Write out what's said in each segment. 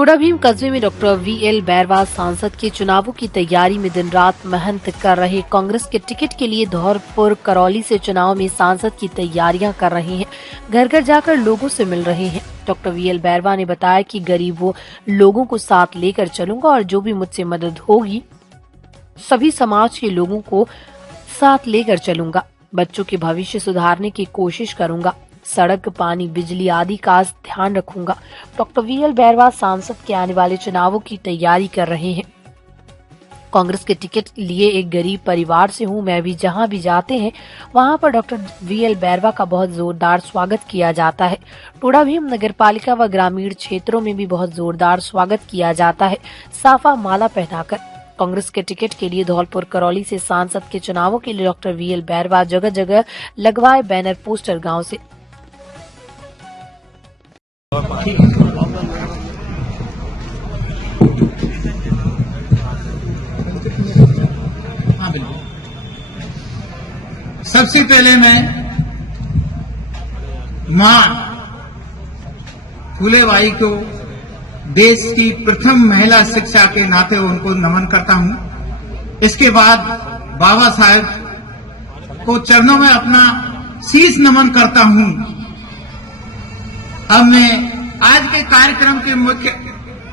टोडा भीम कस्बे में doctor V L Bairwa सांसद के चुनावों की तैयारी में दिन रात मेहनत कर रहे। कांग्रेस के टिकट के लिए धौलपुर करौली से चुनाव में सांसद की तैयारियां कर रहे हैं, घर घर जाकर लोगों से मिल रहे हैं। डॉक्टर वीएल बैरवा ने बताया कि गरीबों लोगों को साथ लेकर चलूंगा और जो भी मुझसे मदद होगी सभी समाज के लोगों को साथ लेकर चलूंगा। बच्चों के भविष्य सुधारने की कोशिश करूंगा, सड़क, पानी, बिजली आदि का ध्यान रखूंगा। डॉक्टर वीएल बैरवा सांसद के आने वाले चुनावों की तैयारी कर रहे हैं। कांग्रेस के टिकट लिए एक गरीब परिवार से हूं। मैं भी जहां भी जाते हैं वहां पर डॉक्टर वीएल बैरवा का बहुत जोरदार स्वागत किया जाता है। टोडा भीम नगर पालिका व ग्रामीण क्षेत्रों में भी बहुत जोरदार स्वागत किया जाता है, साफा माला पहनाकर। कांग्रेस के टिकट के लिए धौलपुर करौली से सांसद के चुनावों के लिए डॉक्टर वीएल बैरवा जगह जगह लगवाए बैनर, पोस्टर गाँव से। हाँ बिल्कुल। सबसे पहले मैं मां फूलेबाई को देश की प्रथम महिला शिक्षा के नाते उनको नमन करता हूं। इसके बाद बाबा साहेब को चरणों में अपना शीश नमन करता हूं। अब मैं आज के कार्यक्रम के मुख्य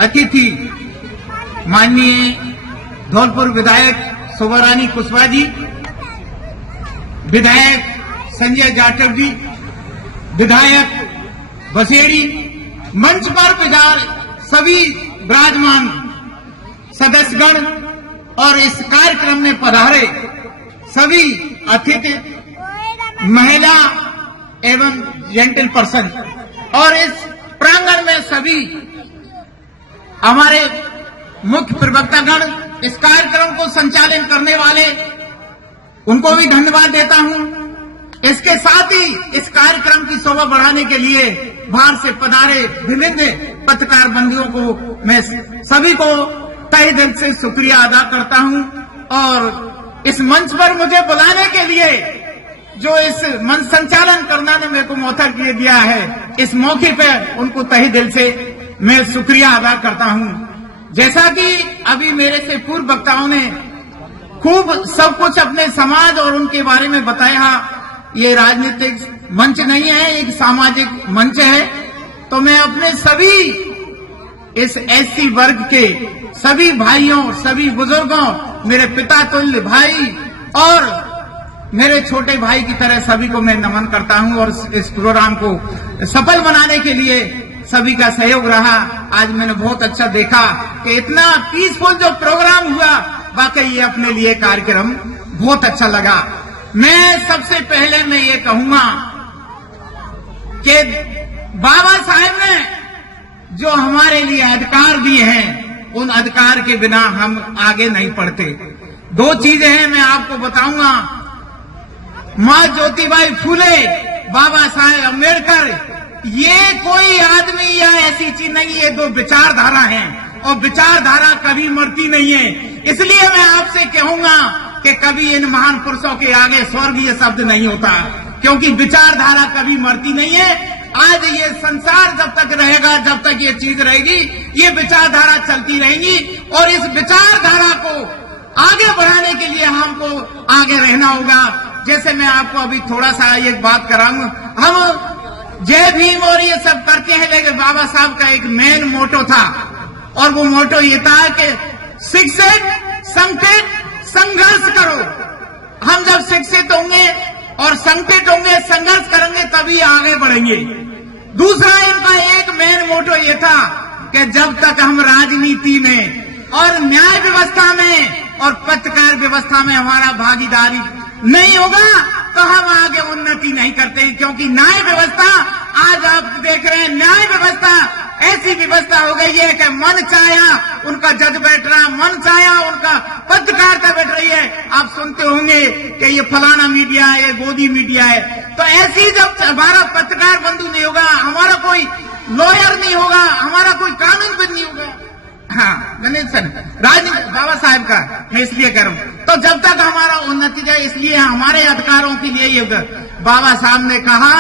अतिथि माननीय धौलपुर विधायक शोभारानी कुशवाहा जी, विधायक संजय जाटव जी, विधायक बसेड़ी, मंच पर सभी विराजमान सदस्यगण और इस कार्यक्रम में पधारे सभी अतिथि, महिला एवं जेंटल पर्सन और इस प्रांगण में सभी हमारे मुख्य प्रवक्तागण, इस कार्यक्रम को संचालन करने वाले, उनको भी धन्यवाद देता हूं। इसके साथ ही इस कार्यक्रम की शोभा बढ़ाने के लिए बाहर से पधारे विभिन्न पत्रकार बंधुओं को मैं सभी को तहे दिल से शुक्रिया अदा करता हूं और इस मंच पर मुझे बुलाने के लिए जो इस मंच संचालन करना ने मेरे को मौका दिया है, इस मौके पर उनको तहे दिल से मैं शुक्रिया अदा करता हूं। जैसा कि अभी मेरे से पूर्व वक्ताओं ने खूब सब कुछ अपने समाज और उनके बारे में बताया, ये राजनीतिक मंच नहीं है, एक सामाजिक मंच है। तो मैं अपने सभी इस एससी वर्ग के सभी भाइयों, सभी बुजुर्गों, मेरे पिता तुल्य भाई और मेरे छोटे भाई की तरह सभी को मैं नमन करता हूं और इस प्रोग्राम को सफल बनाने के लिए सभी का सहयोग रहा। आज मैंने बहुत अच्छा देखा कि इतना पीसफुल जो प्रोग्राम हुआ, वाकई ये अपने लिए कार्यक्रम बहुत अच्छा लगा। मैं सबसे पहले मैं ये कहूंगा कि बाबा साहेब ने जो हमारे लिए अधिकार दिए हैं, उन अधिकार के बिना हम आगे नहीं बढ़ते। दो चीजें हैं मैं आपको बताऊंगा। मां ज्योतिबाई फूले, बाबा साहेब अम्बेडकर, ये कोई आदमी या ऐसी चीज नहीं, ये दो विचारधारा हैं और विचारधारा कभी मरती नहीं है। इसलिए मैं आपसे कहूंगा कि कभी इन महान पुरुषों के आगे स्वर्गीय शब्द नहीं होता, क्योंकि विचारधारा कभी मरती नहीं है। आज ये संसार जब तक रहेगा, जब तक ये चीज रहेगी, ये विचारधारा चलती रहेगी और इस विचारधारा को आगे बढ़ाने के लिए हमको आगे रहना होगा। जैसे मैं आपको अभी थोड़ा सा एक बात कराऊंगा, हम जय भीम और ये सब करते हैं, लेकिन बाबा साहब का एक मेन मोटो था और वो मोटो ये था कि शिक्षित, संगठित, संघर्ष करो। हम जब शिक्षित होंगे और संगठित होंगे, संघर्ष करेंगे, तभी आगे बढ़ेंगे। दूसरा इनका एक मेन मोटो ये था कि जब तक हम राजनीति में और न्याय व्यवस्था में और पत्रकार व्यवस्था में हमारा भागीदारी नहीं होगा तो हम आगे उन्नति नहीं करते, क्योंकि न्याय व्यवस्था आज आप देख रहे हैं, न्याय व्यवस्था ऐसी व्यवस्था हो गई है कि मन चाहा उनका जज बैठ रहा, मन चाहा उनका पत्रकारिता बैठ रही है। आप सुनते होंगे कि ये फलाना मीडिया है, ये गोदी मीडिया है। तो ऐसी जब हमारा पत्रकार बंधु नहीं होगा, हमारा कोई लॉयर नहीं होगा, हमारा कोई कानूनविद नहीं होगा। हाँ गणेश सर, राजनीति बाबा साहेब का मैं इसलिए कह रहा हूं, तो जब तक हमारा उन्नति जाए, इसलिए हमारे अधिकारों के लिए ये बाबा साहब ने कहा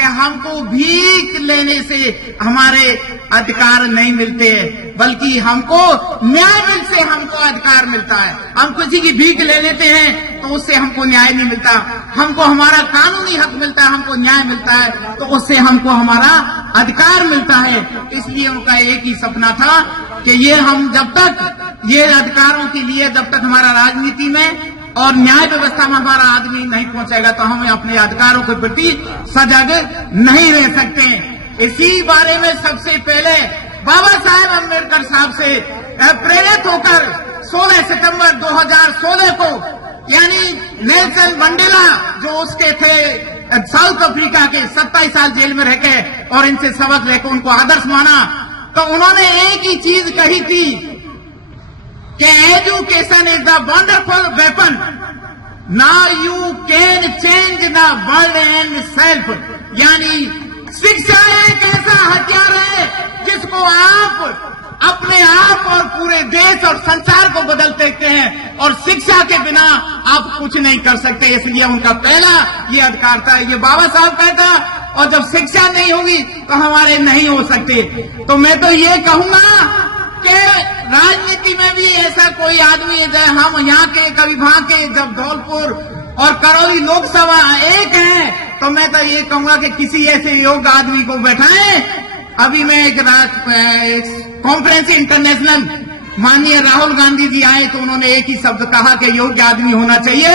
कि हमको भीख लेने से हमारे अधिकार नहीं मिलते हैं, बल्कि हमको न्याय मिल से हमको अधिकार मिलता है। हम किसी की भीख ले लेते हैं तो उससे हमको न्याय नहीं मिलता। हमको हमारा कानूनी हक मिलता है, हमको न्याय मिलता है, तो उससे हमको हमारा अधिकार मिलता है। इसलिए उनका एक ही सपना था कि ये हम जब तक ये अधिकारों के लिए जब तक हमारा राजनीति में और न्याय व्यवस्था में हमारा आदमी नहीं पहुंचेगा तो हम अपने अधिकारों के प्रति सजग नहीं रह सकते। इसी बारे में सबसे पहले बाबा साहेब अम्बेडकर साहब से प्रेरित होकर 16 सितंबर 2016 को, यानी नेल्सन मंडेला जो उसके थे साउथ अफ्रीका के, 27 साल जेल में रह के और इनसे सबक लेकर उनको आदर्श माना, तो उन्होंने एक ही चीज कही थी कि education is the wonderful weapon, now you can change the world and self. यानी शिक्षा एक ऐसा हथियार है जिसको आप अपने आप और पूरे देश और संसार को बदल सकते हैं, और शिक्षा के बिना आप कुछ नहीं कर सकते। इसलिए उनका पहला ये अधिकार था, ये बाबा साहब का था। और जब शिक्षा नहीं होगी तो हमारे नहीं हो सकते। तो मैं तो ये कहूंगा कि राजनीति में भी ऐसा कोई आदमी है, हम यहाँ के कभी वहां के, जब धौलपुर और करौली लोकसभा एक है, तो मैं तो ये कहूंगा कि किसी ऐसे योग्य आदमी को बैठाएं। अभी मैं एक कॉन्फ्रेंस इंटरनेशनल, माननीय राहुल गांधी जी आए तो उन्होंने एक ही शब्द कहा कि योग्य आदमी होना चाहिए,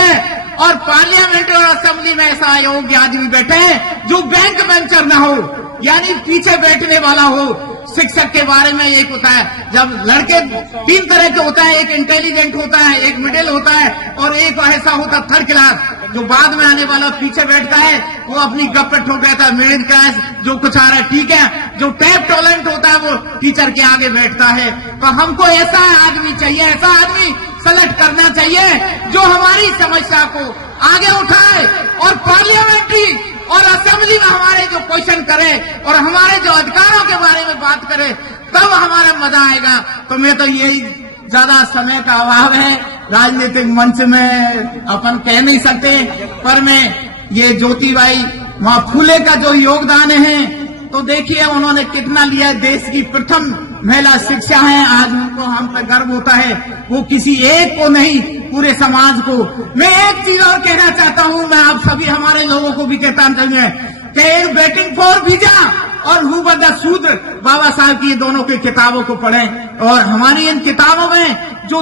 और पार्लियामेंट और असेंबली में ऐसा योग्य आदमी बैठे जो बैंक बेंचर न हो, यानी पीछे बैठने वाला हो। शिक्षक के बारे में एक होता है, जब लड़के 3 तरह के होता है, एक इंटेलिजेंट होता है, एक मिडिल होता है, और एक ऐसा होता है थर्ड क्लास, जो बाद में आने वाला पीछे बैठता है, वो अपनी गप पे ठोक रहता है। मिडिल क्लास जो कुछ आ रहा है ठीक है, जो टैप टैलेंट होता है वो टीचर के आगे बैठता है। तो हमको ऐसा आदमी चाहिए, ऐसा आदमी सेलेक्ट करना चाहिए जो हमारी समस्या को आगे उठाए और पार्लियामेंट्री और असेंबली में हमारे जो क्वेश्चन करे और हमारे जो अधिकारों के बारे में बात करे, तब हमारा मजा आएगा। तो मैं तो यही, ज्यादा समय का अभाव है, राजनीतिक मंच में अपन कह नहीं सकते, पर मैं ये ज्योतिबाई वहां फूले का जो योगदान है, तो देखिए उन्होंने कितना लिया। देश की प्रथम महिला शिक्षा है, आज उनको हम पे गर्व होता है। वो किसी एक को नहीं, पूरे समाज को। मैं एक चीज और कहना चाहता हूं, मैं आप सभी हमारे लोगों को भी कहता हूं कि वेटिंग फॉर वीजा और हु वर द शूद्र, बाबा साहब की ये दोनों की किताबों को पढ़ें, और हमारी इन किताबों में जो